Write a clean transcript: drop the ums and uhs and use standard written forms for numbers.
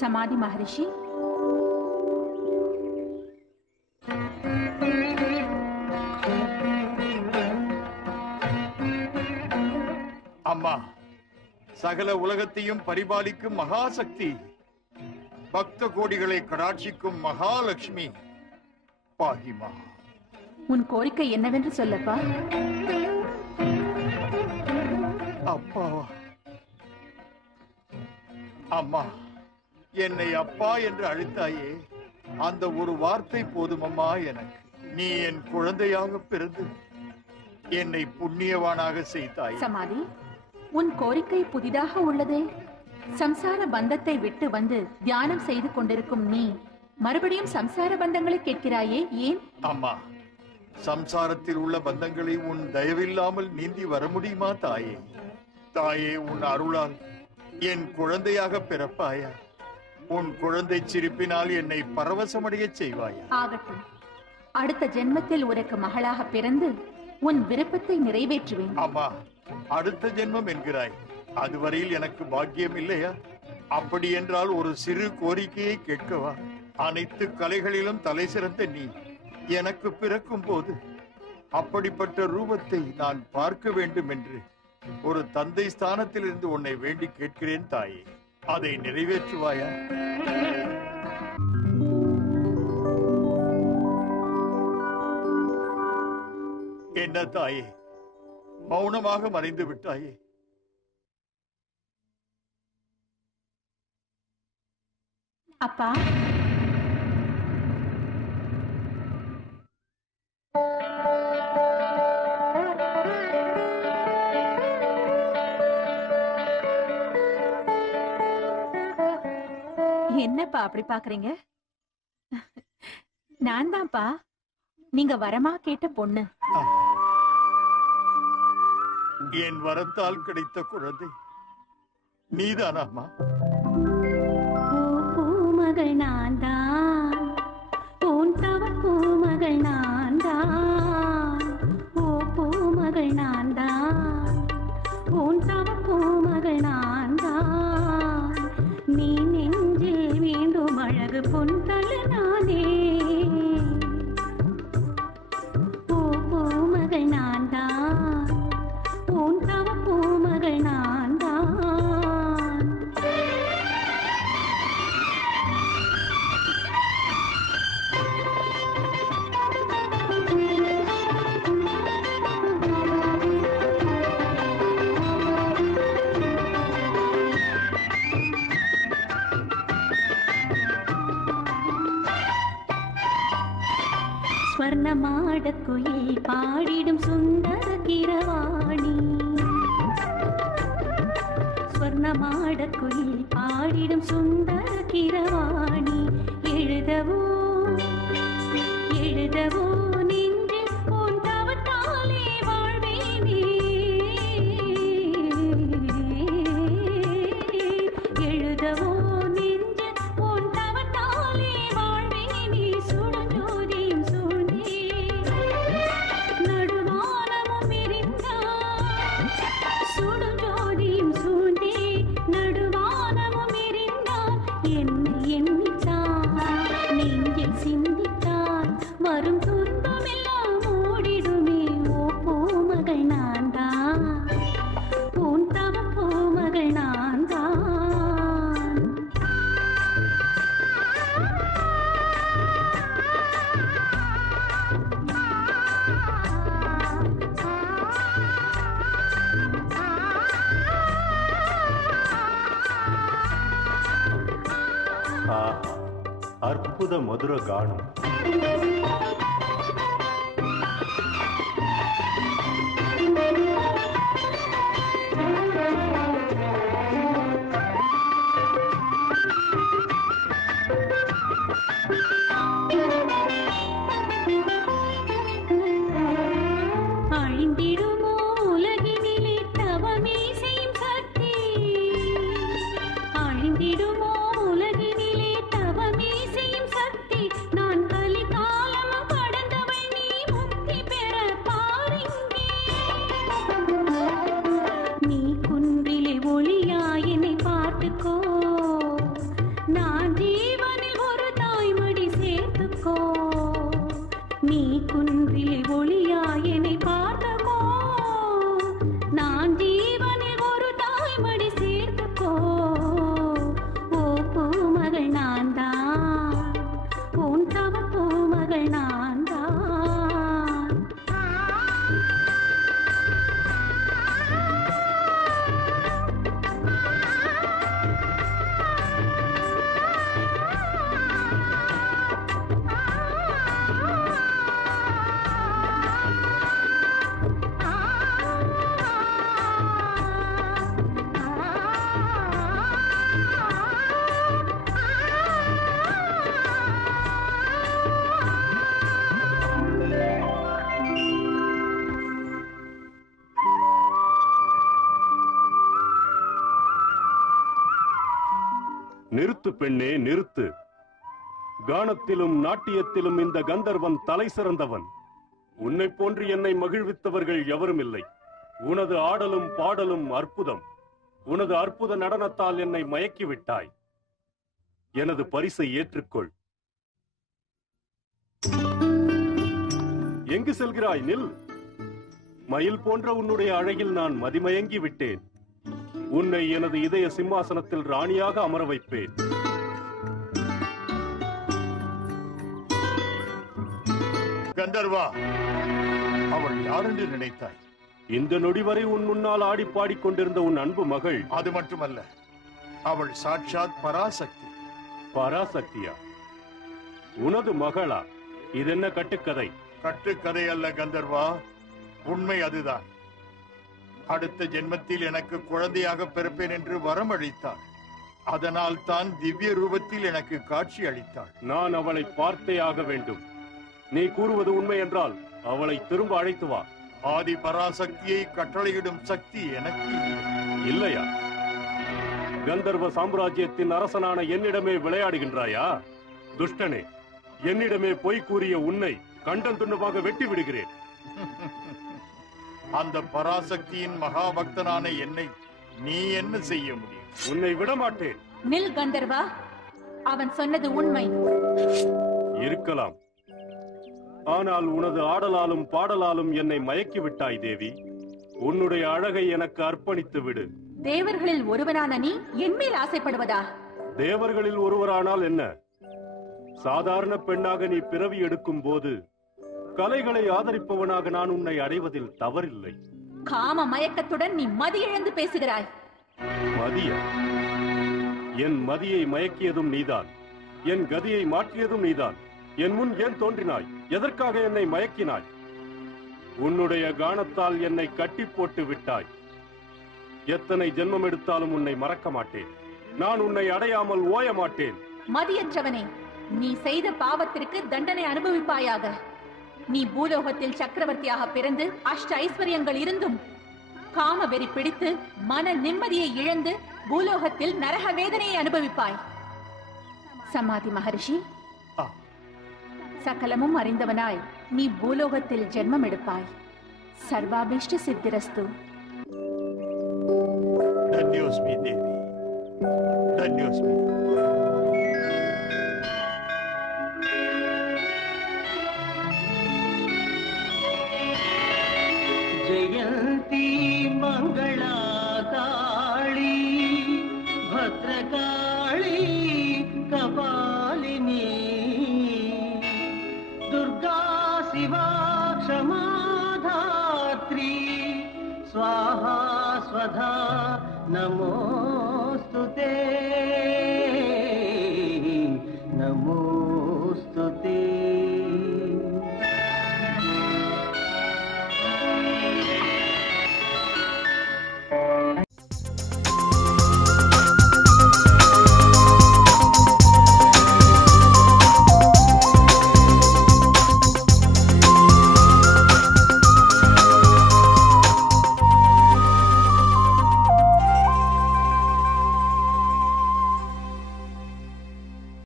சமாதி மகரிஷி. அம்மா, சகல உலகத்தையும் பரிபாலிக்கும் மகாசக்தி, பக்த கோடிகளை கடாட்சிக்கும் மகாலட்சுமி பாகிமா. உன் கோரிக்கை என்னவென்று சொல்லப்பா. அப்பாவா? அம்மா, என்னை அப்பா என்று அழைத்தாயே, அந்த ஒரு வார்த்தை போதுமம்மா எனக்கு. நீ என் குழந்தையாக பிறந்து என்னை புண்ணியவானாக செய்தாய். சமாதி, உன் கோரிக்கை புதிதாக உள்ளதே. சம்சார பந்தத்தை விட்டு வந்து தியானம் செய்து கொண்டிருக்கும் நீ மறுபடியும் சம்சார பந்தங்களை கேட்கிறாயே, ஏன்? அம்மா, சம்சாரத்தில் உள்ள பந்தங்களை உன் தயவில்லாமல் நீந்தி வர முடியுமா தாயே? தாயே, உன் அருளால் என் குழந்தையாக பிறப்பாயா? உன் குழந்தை சிரிப்பினால் என்னை பரவசமடைய செய்வாயா? ஆகட்டும். அடுத்த ஜென்மத்தில் உனக்கு மகளாக பிறந்து உன் விருப்பத்தை நிறைவேற்றுவேன். அம்மா, அடுத்த ஜென்மம் என்கிறாய், அதுவரையில் எனக்கு பாக்கியம் இல்லையா? அப்படி என்றால் ஒரு சிறு கோரிக்கையை கேட்கவா? அனைத்து கலைகளிலும் தலை சிறந்த நீ எனக்கு பிறக்கும் போது அப்படிப்பட்ட ரூபத்தை நான் பார்க்க வேண்டும் என்று ஒரு தந்தை ஸ்தானத்தில் இருந்து உன்னை வேண்டி கேட்கிறேன் தாயே. அதை நிறைவேற்றுவாயா? என்ன தாயே, மௌனமாக மறைந்து விட்டாயே? அப்பா, என்னப்பா அப்படி பாக்குறீங்க? நான் தான்ப்பா நீங்க வரமா கேட்ட பொண்ணு. என் வரத்தால் கிடைத்த குழந்தை நீதானாமா? பூமகள் நான் தான், உன் தவ பூமகள் நான் தான். ஓ பூமகள் நான் தான், உன் தவ பூமகள் நான் தான். நீ நெஞ்சில் மீண்டும் அழகு பொன்தல நானே. ஓ பூமகள் நான் தான், உன் தவ பூமகள் நான் தான். ஸ்வர்ணமாட குயில் பாடிடும் சுந்தர கிரவாணி. ஸ்வர்ணமாட குயில் பாடிடும் சுந்தர கிரவாணி. எழுதவோ எழுதவோ நின்று உன் தவத்தாலே வாழ்வேனே. எழுதவோ நின்று உன் தவத்தாலே வாழ்வேனே. சுடஞ்சோதியும் சூழ்ந்தே நடுவானமும் இருந்தான். சுடஞ்சோதியும் சூழ்ந்தே நடுவானமும் இருந்தான். என்னை எண்ணித்தான் நெஞ்சில் சிந்தித்தான். வரும் துன்பமெல்லாம் ஓடிடுமே. ஓ பூமகள் நான் தான், உன் தவ பூமகள் நான் தான். அற்புத மதுர கானம். அழிந்திடுமோ உலகினிலே தவமே செய்யும் சக்தி. அழிந்திடுமோ உலகினிலே தவமே செய்யும் சக்தி. நான் கலிகாலமும் நிறுத்து பெண்ணே, நிறுத்து. கானத்திலும் நாட்டியத்திலும் இந்த கந்தர்வன் தலை சிறந்தவன். உன்னை போன்று என்னை மகிழ்வித்தவர்கள் எவரும் இல்லை. உனது ஆடலும் பாடலும் அற்புதம். உனது அற்புத நடனத்தால் என்னை மயக்கிவிட்டாய். எனது பரிசை ஏற்றுக்கொள். எங்கு செல்கிறாய்? நில். மயில் போன்ற உன்னுடைய அழகில் நான் மதிமயங்கி விட்டேன். உன்னை எனது இதய சிம்மாசனத்தில் ராணியாக அமர வைப்பேன். கந்தர்வா, அவள் யார் என்று நினைத்தாய்? இந்த நொடி வரை உன் முன்னால் ஆடி பாடிக்கொண்டிருந்த உன் அன்பு மகள். அது மட்டுமல்ல, அவள் சாட்சாத் பராசக்தி. பராசக்தியா? உனது மகளா? இதென்ன கட்டுக்கதை? கட்டுக்கதை அல்ல கந்தர்வா, உண்மை அதுதான். அடுத்த ஜென்மத்தில் எனக்கு குழந்தையாக பிறப்பேன் என்று வரம் அளித்தாள். அதனால் தான் திவ்ய ரூபத்தில் எனக்கு காட்சி அளித்தாள். நான் அவளை பார்த்தே ஆக வேண்டும். நீ கூறுவது உண்மை என்றால் அவளை திரும்ப அழைத்து வா. ஆதி பராசக்தியை கட்டளையிடும் சக்தி எனக்கு இல்லையா? கந்தர்வ சாம்ராஜ்யத்தின் அரசனான என்னிடமே விளையாடுகின்றாயா? துஷ்டனே, என்னிடமே பொய் கூறிய உன்னை கண்டம் துண்டமாக வெட்டி விடுகிறேன். அந்த பராசக்தியின் மகாபக்தனான என்னை நீ என்ன செய்ய முடியும்? உன்னை விடமாட்டேன். நில் கந்தர்வா, அவன் சொன்னது உண்மை. இருக்கலாம். ஆனால் உனது ஆடலாலும் பாடலாலும் என்னை மயக்கி விட்டாய் தேவி. உன்னுடைய அழகை எனக்கு அர்ப்பணித்து விடு. தேவர்களில் ஒருவனான நீ என் மேல் ஆசைப்படுவதா? தேவர்களில் ஒருவரானால் என்ன? சாதாரண பெண்ணாக நீ பிறவி எடுக்கும் போது கலைகளை ஆதரிப்பவனாக நான் உன்னை அடைவதில் தவறில்லை. காம மயக்கத்துடன் நீ மதி இழந்து பேசுகிறாய். மதியா? என் மதியை மயக்கியதும் நீதான். என் கதியை மாற்றியதும் நீதான். என் முன் ஏன் தோன்றினாய்? எதற்காக என்னை மயக்கினாய்? உன்னுடைய கானத்தால் என்னை கட்டி போட்டு விட்டாய். எத்தனை ஜென்மம் எடுத்தாலும் உன்னை மறக்க மாட்டேன். நான் உன்னை அடையாமல் ஓய மாட்டேன். மதியற்றவனே, நீ செய்த பாவத்திற்கு தண்டனை அனுபவிப்பாயாக. நீ பூலோகத்தில் சக்கரவர்த்தியாக பிறந்து அஷ்ட ஐஸ்வர்யங்கள் இருந்தும் காம வெறி பிடித்து மன நிம்மதியை இழந்து பூலோகத்தில் நரக வேதனையை அனுபவிப்பாய். சமாதி மகரிஷி, சகலமும் அறிந்தவனாய் நீ பூலோகத்தில் ஜென்மம் எடுப்பாய். சர்வாபிஷ்ட சித்திரஸ்து. தன்யோஸ்மி தேவி, தன்யோஸ்மி. जयन्ती मंगला काली भद्रकाली कपालिनी दुर्गा शिवा क्षमा धात्री स्वाहा स्वधा नमोस्तुते नमो